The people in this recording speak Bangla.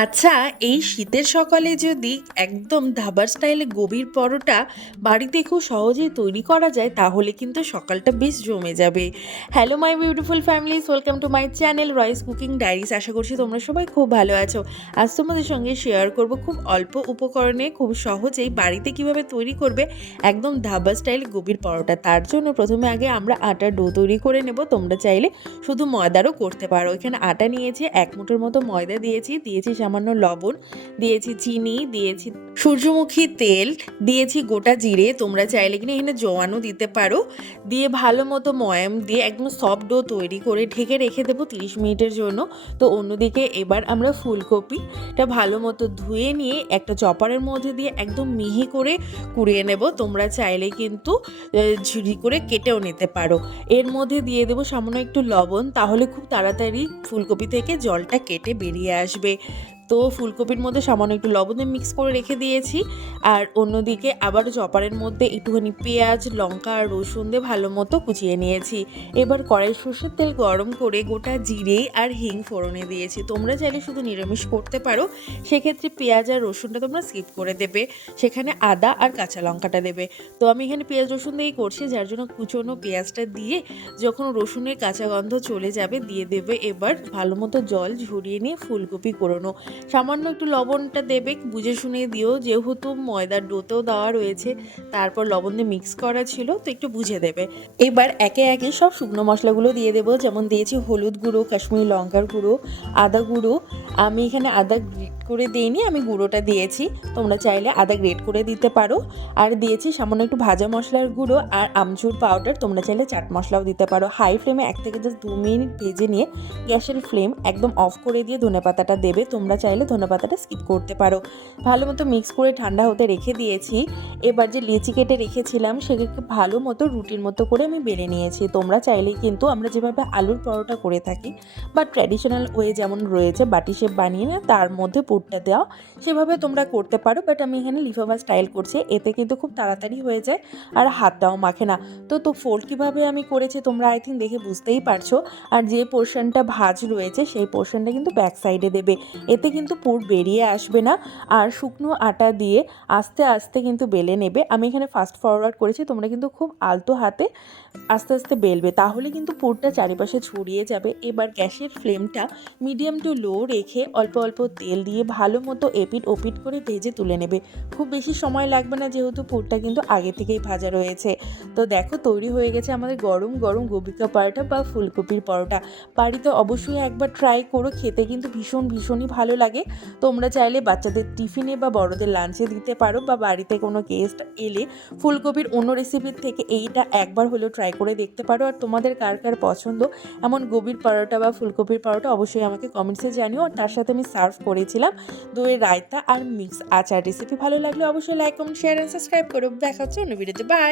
আচ্ছা, এই শীতের সকালে যদি একদম ধাবার স্টাইলে গোবির পরোটা বাড়িতে খুব সহজেই তৈরি করা যায় তাহলে কিন্তু সকালটা বেশ জমে যাবে। Hello my beautiful families, welcome to my channel Roy's cooking diaries. আশা করছি তোমরা সবাই খুব ভালো আছো। আজ তোমাদের সঙ্গে শেয়ার করব খুব অল্প উপকরণে খুব সহজেই বাড়িতে কিভাবে তৈরি করবে একদম ধাবা স্টাইল গোবির পরোটা। তার জন্য প্রথমে আগে আমরা আটার ডো তৈরি করে নেব। তোমরা চাইলে শুধু ময়দারও করতে পারো। এখানে আটা নিয়েছি, 1 মুঠোর মতো ময়দা দিয়েছি, সামান্য লবণ, দিয়েছি চিনি, দিয়েছি সূর্যমুখী তেল, দিয়েছি গোটা জিরে। তোমরা চাইলে কিনা এখানে জোয়ানও দিতে পারো। দিয়ে ভালো মতো ময়াম দিয়ে একদম সফট ডো তৈরি করে ঢেকে রেখে দেবো 30 মিনিটের জন্য। তো অন্যদিকে এবার আমরা ফুলকপিটা ভালো মতো ধুয়ে নিয়ে একটা চপারের মধ্যে দিয়ে একদম মিহি করে কুড়িয়ে নেব। তোমরা চাইলে কিন্তু ঝুরি করে কেটেও নিতে পারো। এর মধ্যে দিয়ে দেবো সামান্য একটু লবণ, তাহলে খুব তাড়াতাড়ি ফুলকপি থেকে জলটা কেটে বেরিয়ে আসবে। তো ফুলকপির মধ্যে সামান্য একটু লবণ দিয়ে মিক্স করে রেখে দিয়েছি। আর অন্যদিকে আবার চপারের মধ্যে একটুখানি পেঁয়াজ, লঙ্কা আর রসুন দিয়ে ভালো মতো কুচিয়ে নিয়েছি। এবার কড়াই সর্ষের তেল গরম করে গোটা জিরে আর হিং ফোড়নে দিয়েছি। তোমরা চাইলে শুধু নিরামিষ করতে পারো, সেক্ষেত্রে পেঁয়াজ আর রসুনটা তোমরা স্কিপ করে দেবে, সেখানে আদা আর কাঁচা লঙ্কাটা দেবে। তো আমি এখানে পেঁয়াজ রসুন দিয়েই করছি, যার জন্য কুচোনো পেঁয়াজটা দিয়ে যখন রসুনের কাঁচা গন্ধ চলে যাবে দিয়ে দেবে এবার ভালো মতো জল ঝরিয়ে নিয়ে ফুলকপি কোড়ানো। সামান্য একটু লবণটা দেবে, বুঝে শুনে দিও, যেহেতু ময়দার ডোতেও দেওয়া রয়েছে, তারপর লবণ দিয়ে মিক্স করা ছিল, তো একটু বুঝে দেবে। এবার একে একে সব শুকনো মশলাগুলো দিয়ে দেবো। যেমন দিয়েছি হলুদ গুঁড়ো, কাশ্মীরি লঙ্কার গুঁড়ো, আদা গুঁড়ো। আমি এখানে আদা গ্রেট করে দিইনি, আমি গুঁড়োটা দিয়েছি। তোমরা চাইলে আদা গ্রেট করে দিতে পারো। আর দিয়েছি সামান্য একটু ভাজা মশলার গুঁড়ো আর আমচুর পাউডার। তোমরা চাইলে চাট মশলাও দিতে পারো। হাই ফ্লেমে 1 থেকে জাস্ট 2 মিনিট ভেজে নিয়ে গ্যাসের ফ্লেম একদম অফ করে দিয়ে ধনেপাতাটা দেবে। তোমরা চাইলে ধনেপাতাটা স্কিপ করতে পারো। ভালো মতো মিক্স করে ঠান্ডা হতে রেখে দিয়েছি। এবার যে লেচি কেটে রেখেছিলাম সেটাকে ভালো মতো রুটির মতো করে আমি বেলে নিয়েছি। তোমরা চাইলে কিন্তু আমরা যেভাবে আলুর পরোটা করে থাকি বা ট্র্যাডিশনাল ওয়ে যেমন রয়েছে বাটি শেপ বানিয়ে না তার মধ্যে পুরটা দেওয়া, সেভাবে তোমরা করতে পারো। বাট আমি এখানে লিফাফা স্টাইল করছি, এতে কিন্তু খুব তাড়াতাড়ি হয়ে যায় আর হাতটাও মাখে না। তো ফোল্ড কীভাবে আমি করেছি তোমরা আই থিঙ্ক দেখে বুঝতেই পারছো। আর যে পোর্শনটা ভাঁজ রয়েছে সেই পোর্শনটা কিন্তু ব্যাক সাইডে দেবে, এতে কিন্তু পুর বেরিয়ে আসবে না। আর শুকনো আটা দিয়ে আস্তে আস্তে কিন্তু বেলে নেবে। আমি এখানে ফাস্ট ফরওয়ার্ড করেছি, তোমরা কিন্তু খুব আলতো হাতে আস্তে আস্তে বেলবে, তাহলে কিন্তু পুরটা চারিপাশে ছড়িয়ে যাবে। এবার গ্যাসের ফ্লেমটা মিডিয়াম টু লো রেখে অল্প অল্প তেল দিয়ে ভালো মতো এপিট ওপিট করে ভেজে তুলে নেবে। খুব বেশি সময় লাগবে না, যেহেতু পুরটা কিন্তু আগে থেকেই ভাজা রয়েছে। তো দেখো তৈরি হয়ে গেছে আমাদের গরম গরম গোবিকা পরোটা বা ফুলকপির পরোটা। বাড়িতে অবশ্যই একবার ট্রাই করো, খেতে কিন্তু ভীষণই ভালো লাগে। তোমরা চাইলে বাচ্চাদের টিফিনে বা বড়দের লাঞ্চে দিতে পারো, বা বাড়িতে কোনো গেস্ট এলে ফুলকপির অন্য রেসিপির থেকে এইটা একবার হলেও ট্রাই করে দেখতে পারো। আর তোমাদের কার কার পছন্দ এমন গোবির পরোটা বা ফুলকপির পরোটা অবশ্যই আমাকে কমেন্টসে জানিও। আর তার সাথে আমি সার্ভ করেছিলাম দইয়ের রায়তা আর মিক্স আচার। রেসিপি ভালো লাগলে অবশ্যই like, comment, share and subscribe করো। দেখা হচ্ছে অন্য ভিডিওতে। বাই।